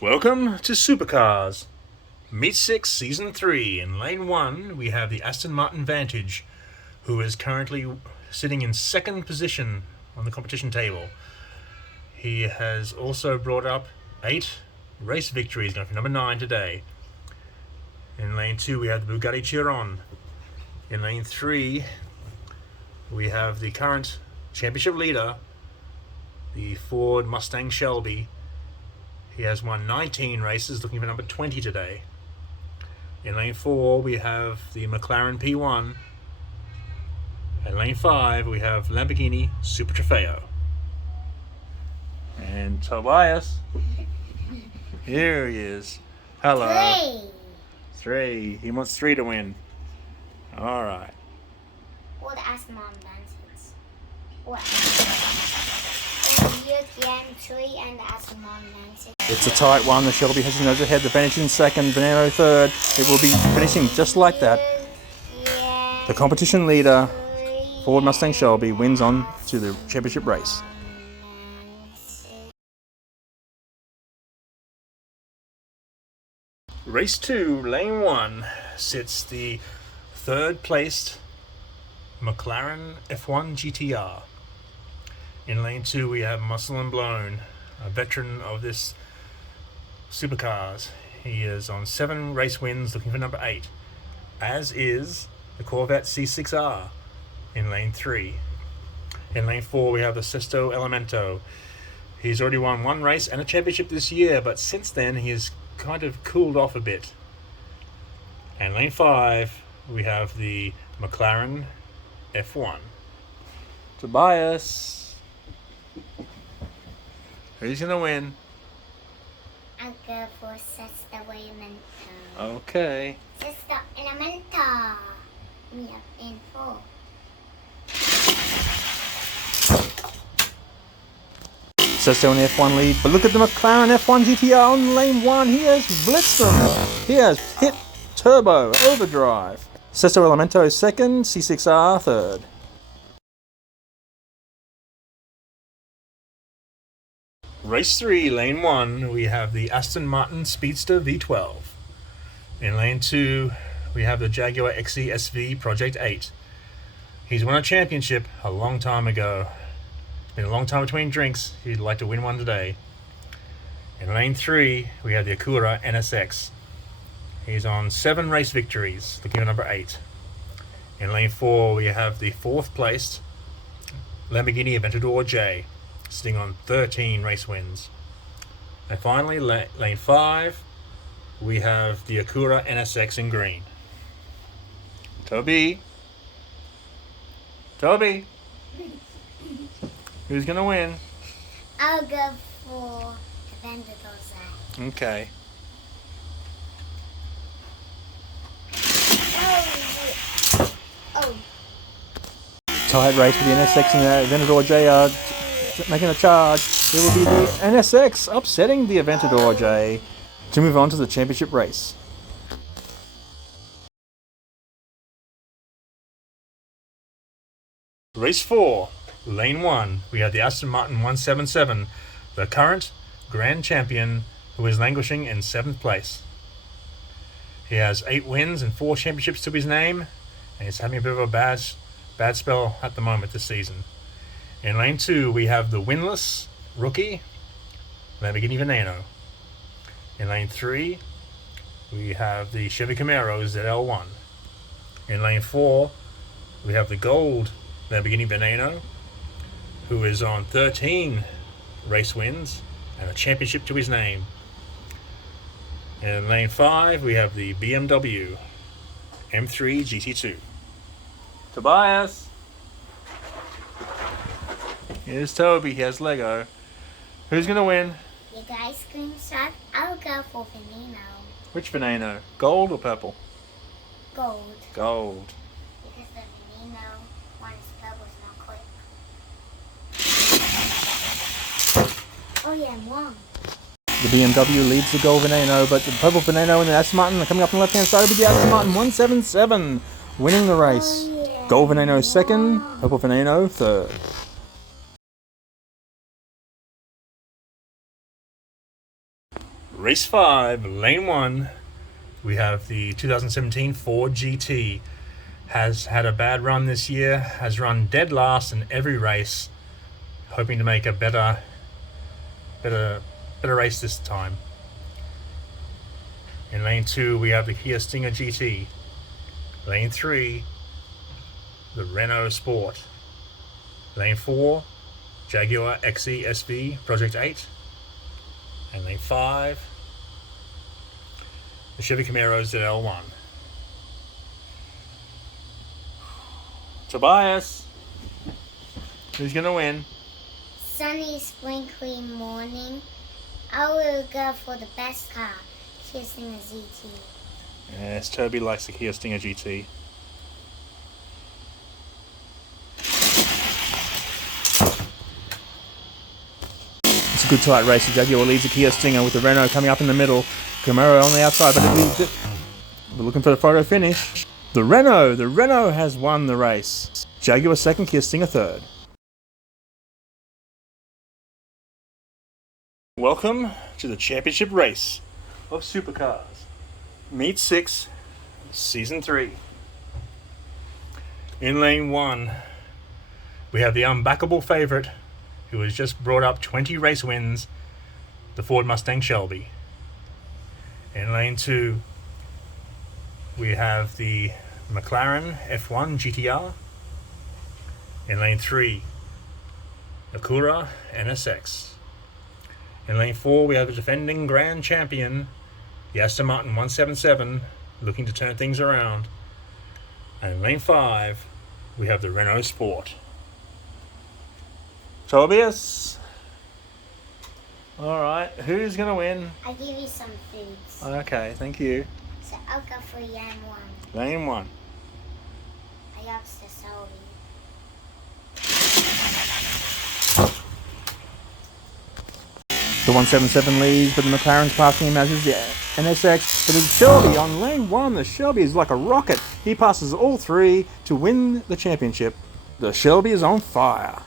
Welcome to Supercars, Meet 6 Season 3. In Lane 1, we have the Aston Martin Vantage, who is currently sitting in second position on the competition table. He has also brought up 8 race victories, going for number 9 today. In Lane 2, we have the Bugatti Chiron. In Lane 3, we have the current championship leader, the Ford Mustang Shelby. He has won 19 races, looking for number 20 today. In Lane 4, we have the McLaren P1. In Lane 5, we have Lamborghini Super Trofeo. And Tobias. Here he is. Hello. 3. He wants 3 to win. All right. Or the Aston Martin Vantage. What? European 3 and the Aston Martin Vantage. It's a tight one. The Shelby has nose ahead. The Vantage in second. Veneno third. It will be finishing just like that. The competition leader, Ford Mustang Shelby, wins on to the championship race. Race 2, Lane 1, sits the third placed McLaren F1 GTR. In Lane 2, we have Muscle and Blown, a veteran of this Supercars. He is on 7 race wins, looking for number 8, as is the Corvette C6R in Lane 3. In Lane 4, we have the Sesto Elemento. He's already won 1 race and a championship this year, but since then he has kind of cooled off a bit. And Lane 5, we have the McLaren F1. Tobias. Who's going to win? I'll go for Sesto Elemento. Okay. Sesto Elemento. We have in 4. Sesto in the F1 lead, but look at the McLaren F1 GTR on lane 1. He has blitzed them. He has hit turbo overdrive. Sesto Elemento second, C6R third. Race 3, Lane 1, we have the Aston Martin Speedster V12. In Lane 2, we have the Jaguar XE SV Project 8. He's won a championship a long time ago. It's been a long time between drinks. He'd like to win one today. In Lane 3, we have the Acura NSX. He's on 7 race victories, looking at number 8. In Lane 4, we have the 4th placed Lamborghini Aventador J, sitting on 13 race wins. And finally, Lane 5, we have the Acura NSX in green. Toby. Who's going to win? I'll go for Aventador J. Okay. Oh. Tight race with the NSX and the Aventador J are making a charge. It will be the NSX upsetting the Aventador J to move on to the championship race. Race 4, Lane 1, we have the Aston Martin 177, the current grand champion who is languishing in 7th place. He has 8 wins and 4 championships to his name, and he's having a bit of a bad spell at the moment this season. In Lane 2, we have the winless rookie, Lamborghini Veneno. In Lane 3, we have the Chevy Camaro ZL1. In Lane 4, we have the gold Lamborghini Veneno, who is on 13 race wins and a championship to his name. In Lane 5, we have the BMW M3 GT2. Tobias! Here's Toby, he has Lego. Who's going to win? You guys screenshot? I'll go for Veneno. Which Veneno? Gold or purple? Gold. Gold. Because the Veneno one is purple, is not quick. Oh yeah, I'm wrong. The BMW leads the gold Veneno, but the purple Veneno and the Aston Martin are coming up on the left-hand side. It'll be the Aston Martin 177 winning the race. Oh, yeah. Gold Veneno second, purple Veneno third. Race 5, Lane 1. We have the 2017 Ford GT. Has had a bad run this year. Has run dead last in every race. Hoping to make a better race this time. In lane 2, we have the Kia Stinger GT. Lane 3, the Renault Sport. Lane 4, Jaguar XE SV Project 8. And lane 5, the Chevy Camaro ZL1. Tobias, who's going to win? Sunny, sprinkly morning. I will go for the best car, Kia Stinger GT. Yes, Toby likes the Kia Stinger GT. It's a good tight race. The Jaguar leads the Kia Stinger with the Renault coming up in the middle. Camaro on the outside, but we're looking for the photo finish. The Renault has won the race. Jaguar second, Kia Stinger third. Welcome to the championship race of supercars. Meet 6, Season 3. In lane 1, we have the unbackable favourite who has just brought up 20 race wins, the Ford Mustang Shelby. In lane 2, we have the McLaren F1 GTR. In lane 3, Acura NSX. In lane 4, we have the defending grand champion, the Aston Martin 177, looking to turn things around. And in lane 5, we have the Renault Sport. Tobias. Alright, who's going to win? I'll give you some foods. Okay, thank you. So I'll go for lane 1. Lane 1. I asked the Saudi. The 177 leads, but the McLaren's passing him as is the NSX. But it's Shelby on lane 1. The Shelby is like a rocket. He passes all three to win the championship. The Shelby is on fire.